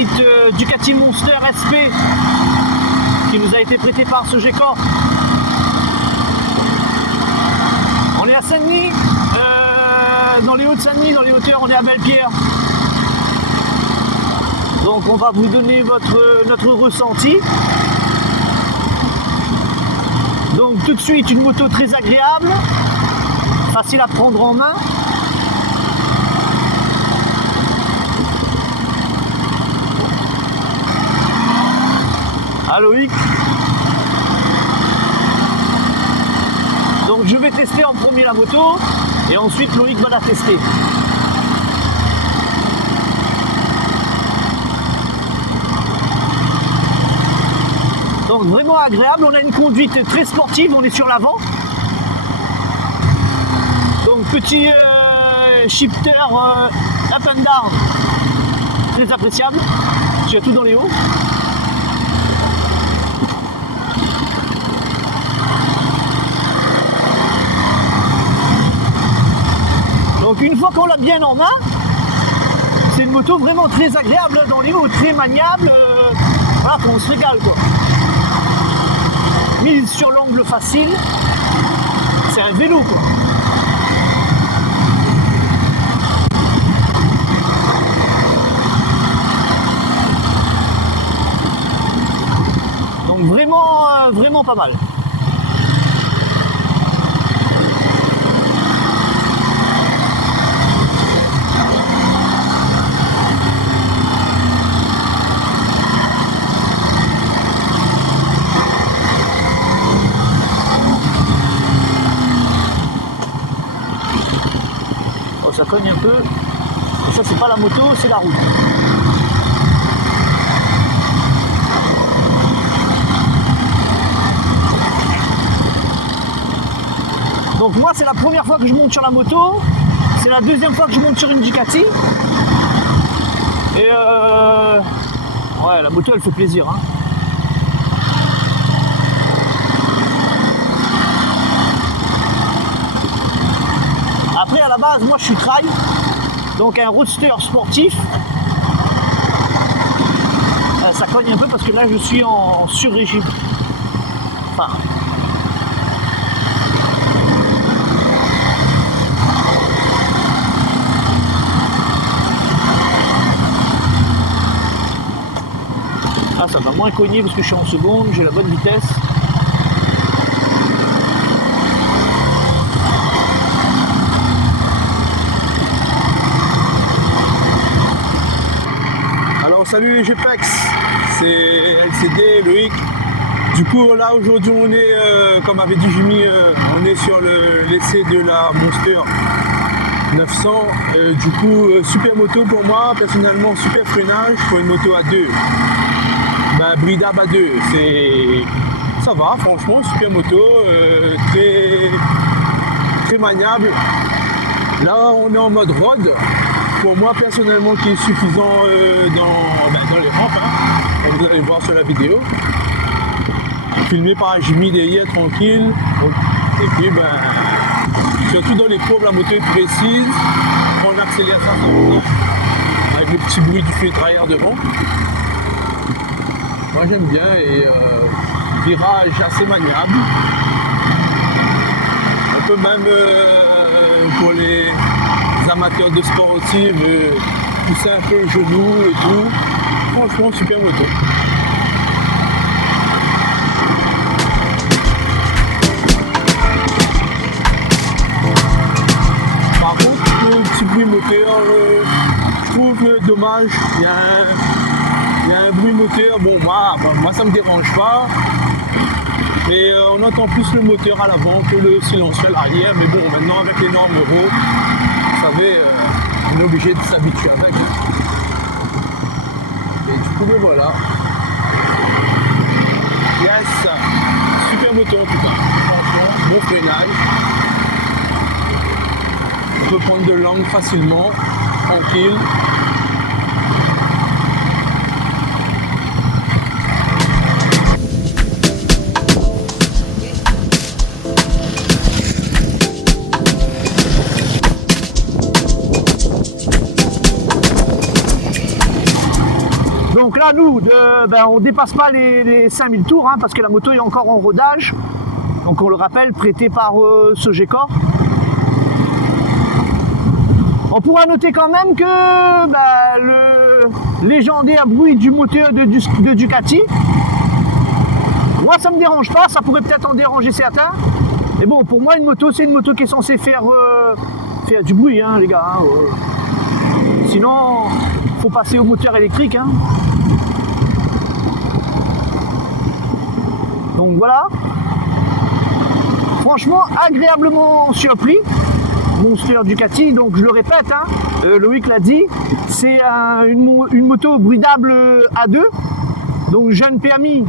petite Ducati Monster SP qui nous a été prêtée par ce G-Corp. On est à Saint-Denis, dans les Hauts-de-Saint-Denis, dans les hauteurs, on est à Belle-Pierre. Donc on va vous donner notre ressenti. Donc tout de suite une moto très agréable, facile à prendre en main. Loïc. Donc je vais tester en premier la moto et ensuite Loïc va la tester. Donc vraiment agréable, on a une conduite très sportive, on est sur l'avant. Donc petit shifter up and down, très appréciable, surtout dans les hauts. Donc une fois qu'on l'a bien en main, c'est une moto vraiment très agréable dans les hauts, très maniable, voilà, on se régale quoi. Mise sur l'angle facile, c'est un vélo quoi. Donc vraiment pas mal. Ça cogne un peu, et ça c'est pas la moto, c'est la route. Donc moi c'est la première fois que je monte sur la moto, c'est la deuxième fois que je monte sur une Ducati. Et ouais, la moto elle fait plaisir hein. Après à la base moi je suis trail, donc un roadster sportif. Ça cogne un peu parce que là je suis en sur-régime. Enfin. Ah ça va moins cogner parce que je suis en seconde, j'ai la bonne vitesse. Salut les GPEX, c'est LCD, Loïc. Du coup là aujourd'hui on est, comme avait dit Jimmy, on est sur l'essai de la Monster 900. Du coup super moto pour moi, personnellement super freinage pour une moto à deux. Ben, bridable à deux, ça va franchement, super moto, très maniable. Là on est en mode road. Pour moi personnellement qui est suffisant dans les rampes, hein, comme vous allez voir sur la vidéo. Filmé par Jimmy derrière tranquille. Et puis surtout dans les courbes la moto est précise. Quand on accélère ça, avec le petit bruit du filtre arrière devant. Moi j'aime bien et virage assez maniable. On peut même pour les amateurs de sport aussi, pousser un peu le genou et tout. Franchement, super moto. Par contre, le petit bruit moteur, je trouve dommage. Il y a un bruit moteur. Bon, moi ça me dérange pas. Mais on entend plus le moteur à l'avant que le silencieux à l'arrière. Mais bon, maintenant avec les normes Euro, vous savez, on est obligé de s'habituer avec. Hein. Et du coup, voilà. Yes, super moto en tout cas. Franchement, bon freinage. On peut prendre de l'angle facilement, tranquille. donc là, nous, on dépasse pas les 5000 tours, hein, parce que la moto est encore en rodage. Donc on le rappelle, prêté par Sogecor. On pourra noter quand même que le légendaire bruit du moteur de Ducati, moi ça me dérange pas, ça pourrait peut-être en déranger certains. Mais bon, pour moi une moto, c'est une moto qui est censée faire du bruit, hein, les gars. Hein, sinon, faut passer au moteur électrique. Hein. Donc voilà. Franchement, agréablement surpris. Monster Ducati, donc je le répète, hein, Loïc l'a dit, c'est une moto bridable à 2, donc jeune permis.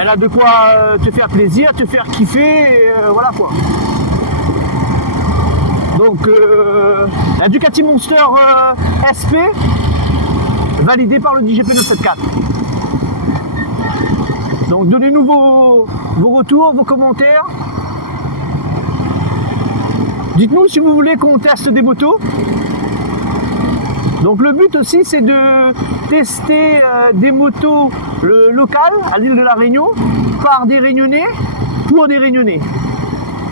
Elle a de quoi te faire plaisir, te faire kiffer, et, voilà quoi. Donc la Ducati Monster SP, validée par le DGP 974. Donc donnez-nous vos retours, vos commentaires. Dites-nous si vous voulez qu'on teste des motos. Donc le but aussi c'est de tester des motos locales à l'île de la Réunion par des Réunionnais pour des Réunionnais.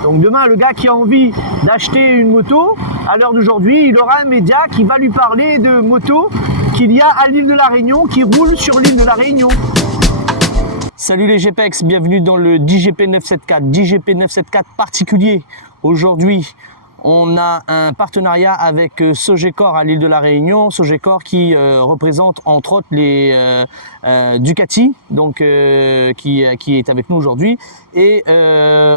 Donc demain le gars qui a envie d'acheter une moto, à l'heure d'aujourd'hui, il aura un média qui va lui parler de motos qu'il y a à l'île de la Réunion, qui roulent sur l'île de la Réunion. Salut les GPEX, bienvenue dans le DGP 974, DGP 974 particulier. Aujourd'hui, on a un partenariat avec Sogecor à l'île de la Réunion, Sogecor qui représente entre autres les Ducati, donc qui est avec nous aujourd'hui, et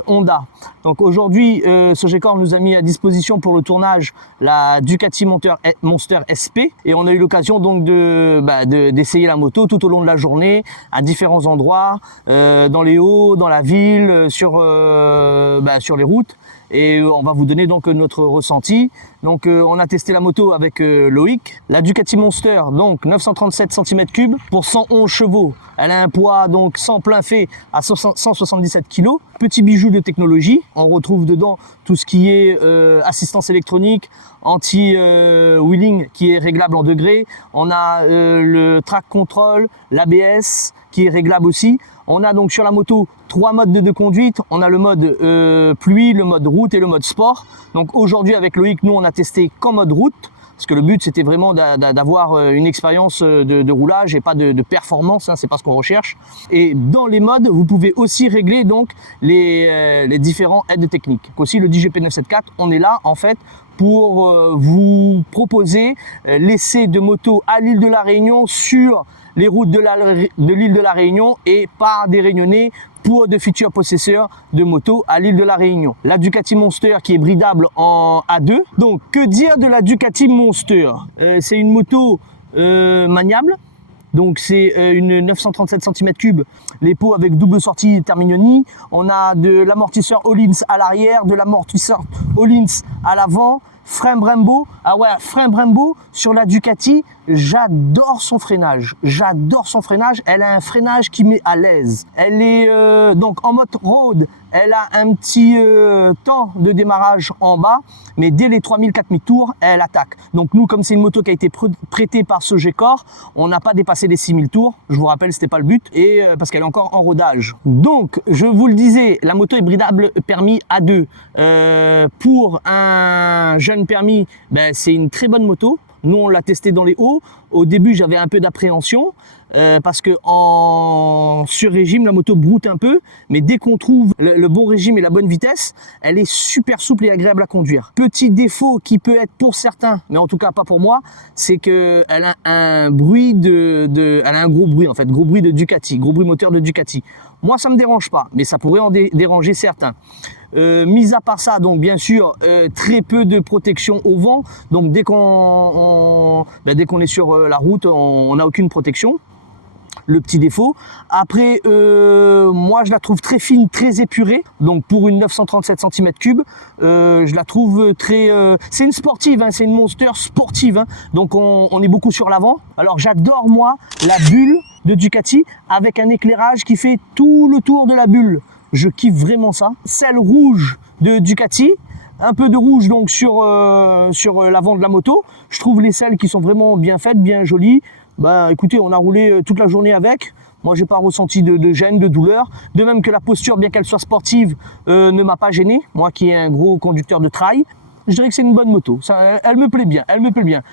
Honda. Donc aujourd'hui, Sogecor nous a mis à disposition pour le tournage la Ducati Monster SP, et on a eu l'occasion donc d'essayer la moto tout au long de la journée, à différents endroits, dans les hauts, dans la ville, sur les routes. Et on va vous donner donc notre ressenti. Donc on a testé la moto avec Loïc. La Ducati Monster, donc 937 cm3 pour 111 chevaux. Elle a un poids donc sans plein fait à 177 kg. Petit bijou de technologie. On retrouve dedans tout ce qui est assistance électronique, anti-wheeling qui est réglable en degrés. On a le track control, l'ABS qui est réglable aussi. On a donc sur la moto 3 modes de conduite. On a le mode pluie, le mode route et le mode sport. Donc aujourd'hui avec Loïc, nous on a testé qu'en mode route. Parce que le but c'était vraiment d'avoir une expérience de roulage et pas de performance, hein, c'est pas ce qu'on recherche. Et dans les modes, vous pouvez aussi régler donc les différents aides techniques. Donc aussi le DGP 974, on est là en fait pour vous proposer l'essai de moto à l'île de la Réunion sur les routes de l'île de la Réunion et par des Réunionnais pour de futurs possesseurs de motos à l'île de la Réunion. La Ducati Monster qui est bridable en A2. Donc que dire de la Ducati Monster? C'est une moto maniable. Donc c'est une 937 cm3, les pots avec double sortie Terminioni. On a de l'amortisseur Öhlins à l'arrière, de l'amortisseur Öhlins à l'avant. Frein Brembo, ah ouais, frein Brembo sur la Ducati, j'adore son freinage, elle a un freinage qui met à l'aise. Elle est donc en mode road, elle a un petit temps de démarrage en bas, mais dès les 3000-4000 tours, elle attaque. Donc nous, comme c'est une moto qui a été prêtée par Sogecor, on n'a pas dépassé les 6000 tours, je vous rappelle, c'était pas le but, et parce qu'elle est encore en rodage. Donc, je vous le disais, la moto est bridable permis A2. Pour un jeune permis, c'est une très bonne moto. Nous, on l'a testé dans les hauts. Au début, j'avais un peu d'appréhension parce que en sur-régime, la moto broute un peu. Mais dès qu'on trouve le bon régime et la bonne vitesse, elle est super souple et agréable à conduire. Petit défaut qui peut être pour certains, mais en tout cas pas pour moi, c'est qu'elle a un bruit elle a un gros bruit en fait, gros bruit de Ducati, gros bruit moteur de Ducati. Moi, ça me dérange pas, mais ça pourrait en déranger certains. Mis à part ça, donc bien sûr, très peu de protection au vent. Donc dès qu'on est sur la route, on n'a aucune protection. Le petit défaut. Après, moi je la trouve très fine, très épurée. Donc pour une 937 cm3, je la trouve très... c'est une sportive, hein, c'est une Monster sportive. Hein. Donc on est beaucoup sur l'avant. Alors j'adore moi la bulle de Ducati avec un éclairage qui fait tout le tour de la bulle. Je kiffe vraiment ça. Celle rouge de Ducati, Un peu de rouge donc sur l'avant de la moto. Je trouve les selles qui sont vraiment bien faites, bien jolies. Bah écoutez, on a roulé toute la journée avec. Moi, j'ai pas ressenti de gêne, de douleur. De même que la posture, bien qu'elle soit sportive, ne m'a pas gêné. Moi qui ai un gros conducteur de trail, je dirais que c'est une bonne moto. Ça, elle me plaît bien, elle me plaît bien.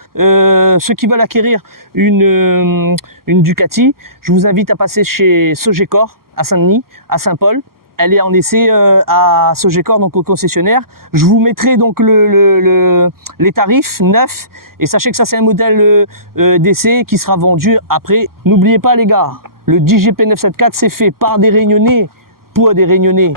Ceux qui veulent acquérir une Ducati, je vous invite à passer chez Sogecor à Saint-Denis, à Saint-Paul. Elle est en essai à Sogecor, donc au concessionnaire. Je vous mettrai donc les tarifs neufs. Et sachez que ça, c'est un modèle d'essai qui sera vendu après. N'oubliez pas les gars, le 10GP 974, c'est fait par des Réunionnais pour des Réunionnais.